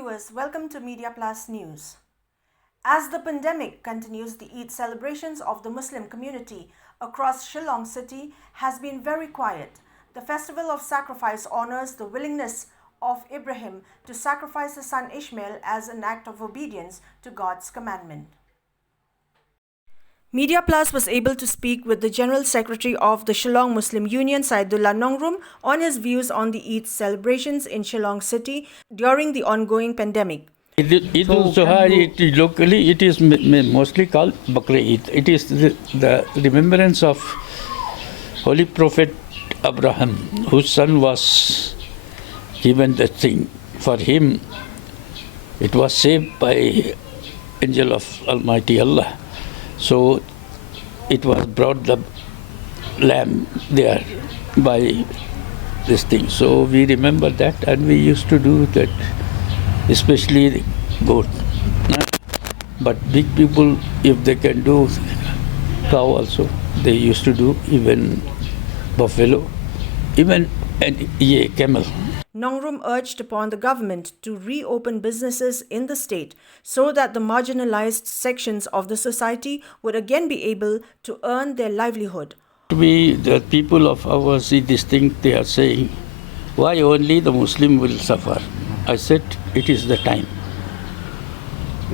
viewers, welcome to Media Plus News. As the pandemic continues, the Eid celebrations of the Muslim community across Shillong city has been very quiet. The festival of sacrifice honors the willingness of Ibrahim to sacrifice his son Ishmael as an act of obedience to God's commandment. Media Plus was able to speak with the General Secretary of the Shillong Muslim Union, SAYEEDULLAH NONGRUM, on his views on the Eid celebrations in Shillong city during the ongoing pandemic. Locally, it is mostly called Bakr Eid. It is the remembrance of Holy Prophet Abraham, whose son was given the thing. For him, it was saved by angel of Almighty Allah. So it was brought the lamb there by this thing. So we remember that, and we used to do that, especially the goat. But big people, if they can do cow also, they used to do even buffalo, even camel. NONGRUM urged upon the government to reopen businesses in the state so that the marginalized sections of the society would again be able to earn their livelihood. The people of ours see this thing, they are saying, why only the Muslim will suffer? I said, it is the time.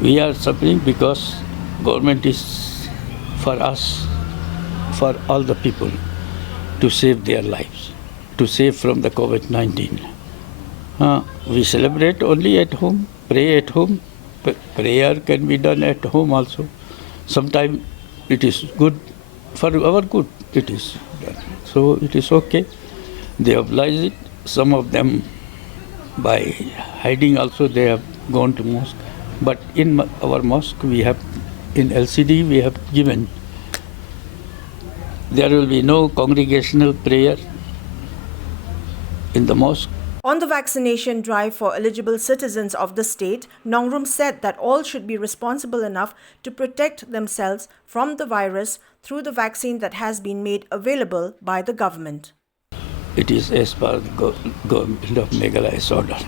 We are suffering because government is for us, for all the people, to save their lives, to save from the COVID-19. We celebrate only at home, pray at home. Prayer can be done at home also. Sometimes it is good, for our good it is done. So it is okay. They oblige it. Some of them by hiding also they have gone to mosque. But in our mosque we have, in LCD we have given, there will be no congregational prayer in the mosque. On the vaccination drive for eligible citizens of the state, NONGRUM said that all should be responsible enough to protect themselves from the virus through the vaccine that has been made available by the government. It is as per the government of Meghalaya's order.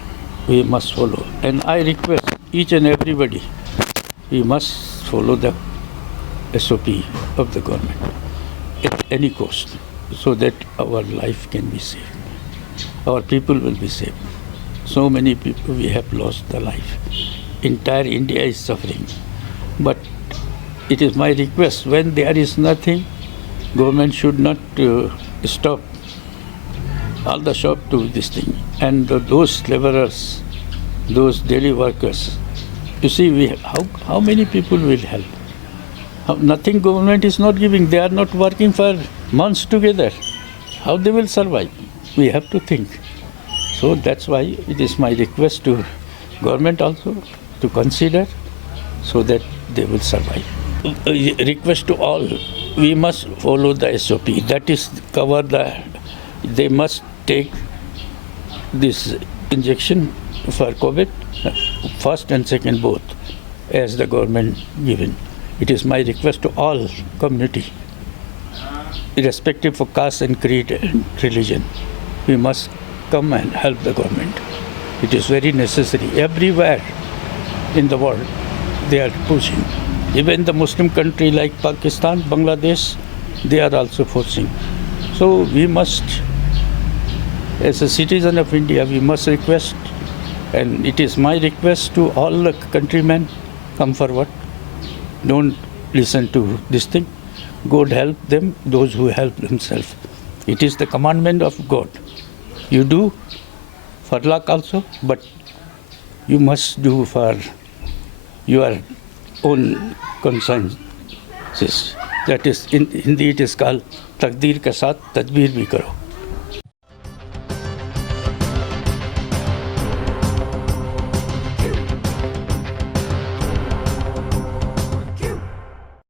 We must follow. And I request each and everybody, we must follow the SOP of the government at any cost so that our life can be saved. Our people will be saved. So many people we have lost their life. Entire India is suffering. But it is my request, when there is nothing, government should not stop all the shop to this thing. And those laborers, those daily workers, you see, how many people will help? Nothing government is not giving. They are not working for months together. How they will survive? We have to think. So that's why it is my request to government also to consider so that they will survive. Request to all, we must follow the SOP. That is cover they must take this injection for COVID, first and second both, as the government given. It is my request to all community, irrespective of caste and creed and religion. We must come and help the government. It is very necessary. Everywhere in the world, they are pushing. Even the Muslim country like Pakistan, Bangladesh, they are also forcing. So we must, as a citizen of India, we must request, and it is my request to all the countrymen, come forward. Don't listen to this thing. God help them, those who help themselves. It is the commandment of God. You do for luck also, but you must do for your own consciences. That is, in Hindi it is called Takdeer ke saath tadbir bhi karo.